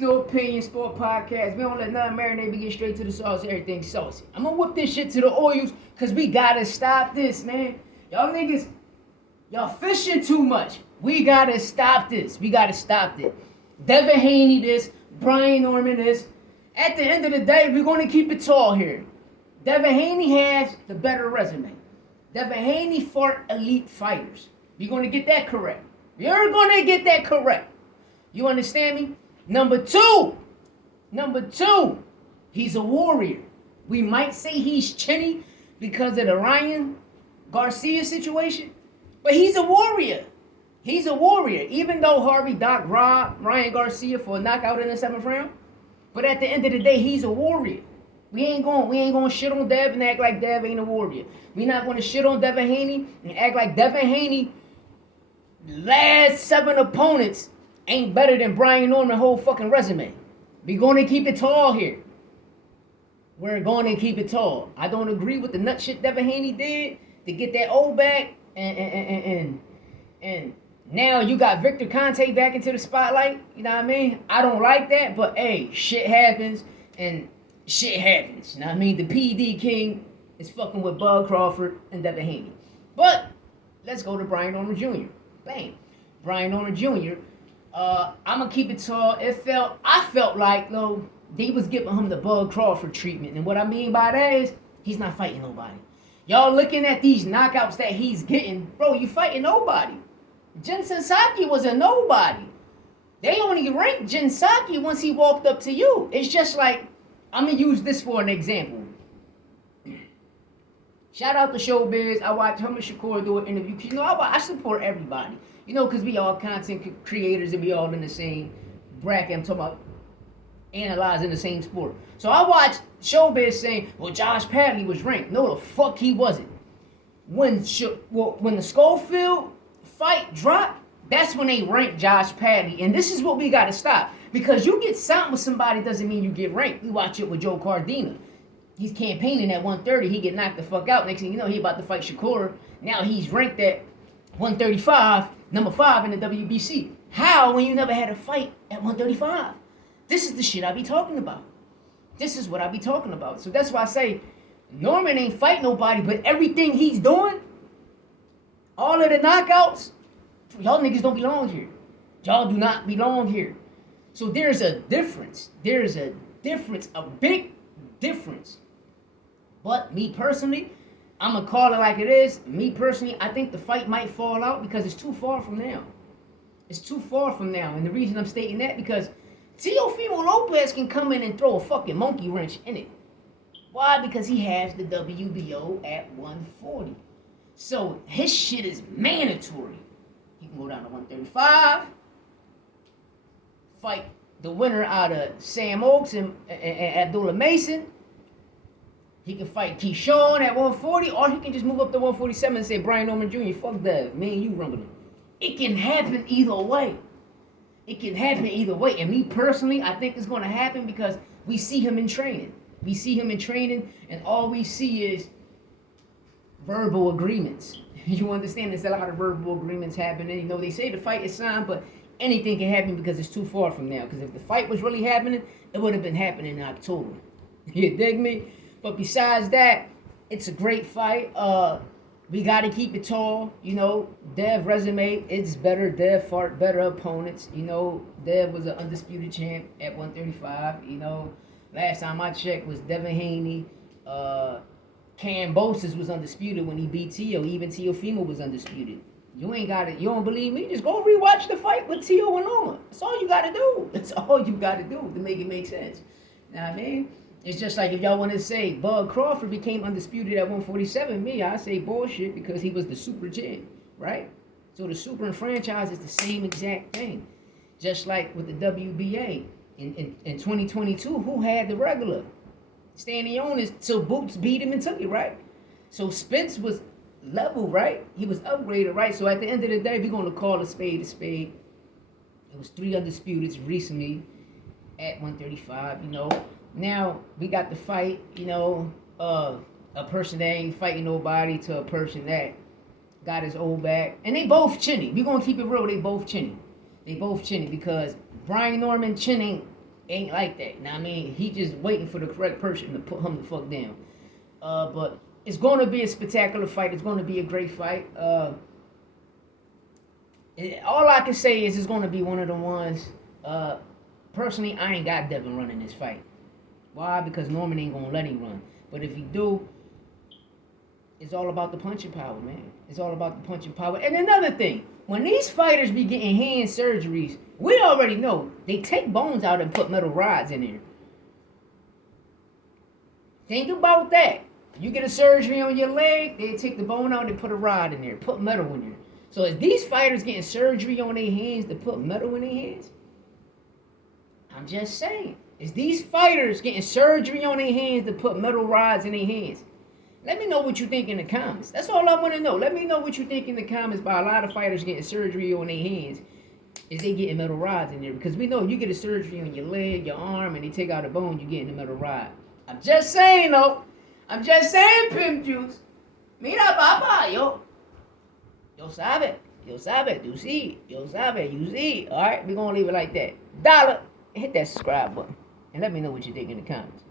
No Opinion Sport Podcast. We don't let nothing marinate. We get straight to the sauce. Everything saucy. I'm gonna whip this shit to the oils because we gotta stop this, man. Y'all niggas, y'all fishing too much. We gotta stop this. We gotta stop this. Devin Haney this. Brian Norman this. At the end of the day, we're gonna keep it tall here. Devin Haney has the better resume. Devin Haney fought elite fighters. We're gonna get that correct. You're gonna get that correct. You understand me? Number two, he's a warrior. We might say he's Chinny because of the Ryan Garcia situation, but he's a warrior. He's a warrior. Even though Harvey Doc robbed Ryan Garcia for a knockout in the 7th round, but at the end of the day, he's a warrior. We ain't gonna shit on Dev and act like Dev ain't a warrior. We not gonna shit on Devin Haney and act like Devin Haney last 7 opponents ain't better than Brian Norman's whole fucking resume. We gonna keep it tall here. We're gonna keep it tall. I don't agree with the nut shit Devin Haney did to get that old back and now you got Victor Conte back into the spotlight. You know what I mean? I don't like that, but hey, shit happens and shit happens. You know what I mean? The PD King is fucking with Bud Crawford and Devin Haney. But let's go to Brian Norman Jr. Bang. Brian Norman Jr. I'm gonna keep it tall. I felt like though they was giving him the Bud Crawford treatment, and what I mean by that is he's not fighting nobody. Y'all looking at these knockouts that he's getting, bro. You fighting nobody. Jensen Saki was a nobody. They only ranked Jin Saki once he walked up to you. It's just like I'm gonna use this for an example. Shout out to Showbiz. I watch him and Shakur do an interview. You know, I support everybody. You know, because we all content creators and we all in the same bracket. I'm talking about analyzing the same sport. So I watched Showbiz saying, well, Josh Padley was ranked. No, the fuck he wasn't. When the Schofield fight dropped, that's when they ranked Josh Padley. And this is what we got to stop. Because you get signed with somebody doesn't mean you get ranked. We watch it with Joe Cardina. He's campaigning at 130. He get knocked the fuck out. Next thing you know, he about to fight Shakur. Now he's ranked at 135, number 5 in the WBC. How when you never had a fight at 135? This is the shit I be talking about. This is what I be talking about. So that's why I say Norman ain't fight nobody, but everything he's doing, all of the knockouts, y'all niggas don't belong here. Y'all do not belong here. So there's a difference. There's a difference, a big difference. But me personally, I'm going to call it like it is. Me personally, I think the fight might fall out because it's too far from now. It's too far from now. And the reason I'm stating that because Teofimo Lopez can come in and throw a fucking monkey wrench in it. Why? Because he has the WBO at 140. So his shit is mandatory. He can go down to 135. Fight the winner out of Sam Oaks and Abdullah Mason. He can fight Keyshawn at 140, or he can just move up to 147 and say, Brian Norman Jr., fuck that, me and you rumbling. It can happen either way. It can happen either way. And me personally, I think it's going to happen because we see him in training. We see him in training, and all we see is verbal agreements. You understand? There's a lot of verbal agreements happening. You know, they say the fight is signed, but anything can happen because it's too far from now. Because if the fight was really happening, it would have been happening in October. You dig me? But besides that, it's a great fight. We got to keep it tall. You know, Dev resume, it's better. Dev fought better opponents. You know, Dev was an undisputed champ at 135. You know, last time I checked was Devin Haney. Cambosis was undisputed when he beat Tio. Even Teofimo was undisputed. You ain't got it. You don't believe me? Just go rewatch the fight with Tio and Norma. That's all you got to do. That's all you got to do to make it make sense. You know what I mean? It's just like if y'all want to say Bud Crawford became undisputed at 147, I say bullshit because he was the super champ, right? So the super and franchise is the same exact thing. Just like with the WBA in 2022, who had the regular? Standing on is till Boots beat him and took it, right? So Spence was level, right? He was upgraded, right? So at the end of the day, we're going to call a spade a spade. It was 3 undisputeds recently at 135, you know. Now, we got the fight, you know, a person that ain't fighting nobody to a person that got his old back. And they both chinny. We're going to keep it real. They both chinny. They both chinny because Brian Norman chin ain't Ain't like that. Now I mean, he just waiting for the correct person to put him the fuck down. But it's going to be a spectacular fight. It's going to be a great fight. All I can say is it's going to be one of the ones. Personally, I ain't got Devin running this fight. Why? Because Norman ain't going to let him run. But if he do, it's all about the punching power, man. It's all about the punching power. And another thing, when these fighters be getting hand surgeries, we already know they take bones out and put metal rods in there. Think about that. You get a surgery on your leg, they take the bone out and put a rod in there, put metal in there. So is these fighters getting surgery on their hands to put metal in their hands? I'm just saying. Is these fighters getting surgery on their hands to put metal rods in their hands? Let me know what you think in the comments. That's all I want to know. Let me know what you think in the comments by a lot of fighters getting surgery on their hands. Is they getting metal rods in there? Because we know you get a surgery on your leg, your arm, and they take out a bone, you getting a metal rod. I'm just saying, though. I'm just saying, Pimp Juice. Mira, papa, yo. Yo sabe. Yo sabe. You see. Yo sabe. You see. All right? We're going to leave it like that. Dollar. Hit that subscribe button. And let me know what you think in the comments.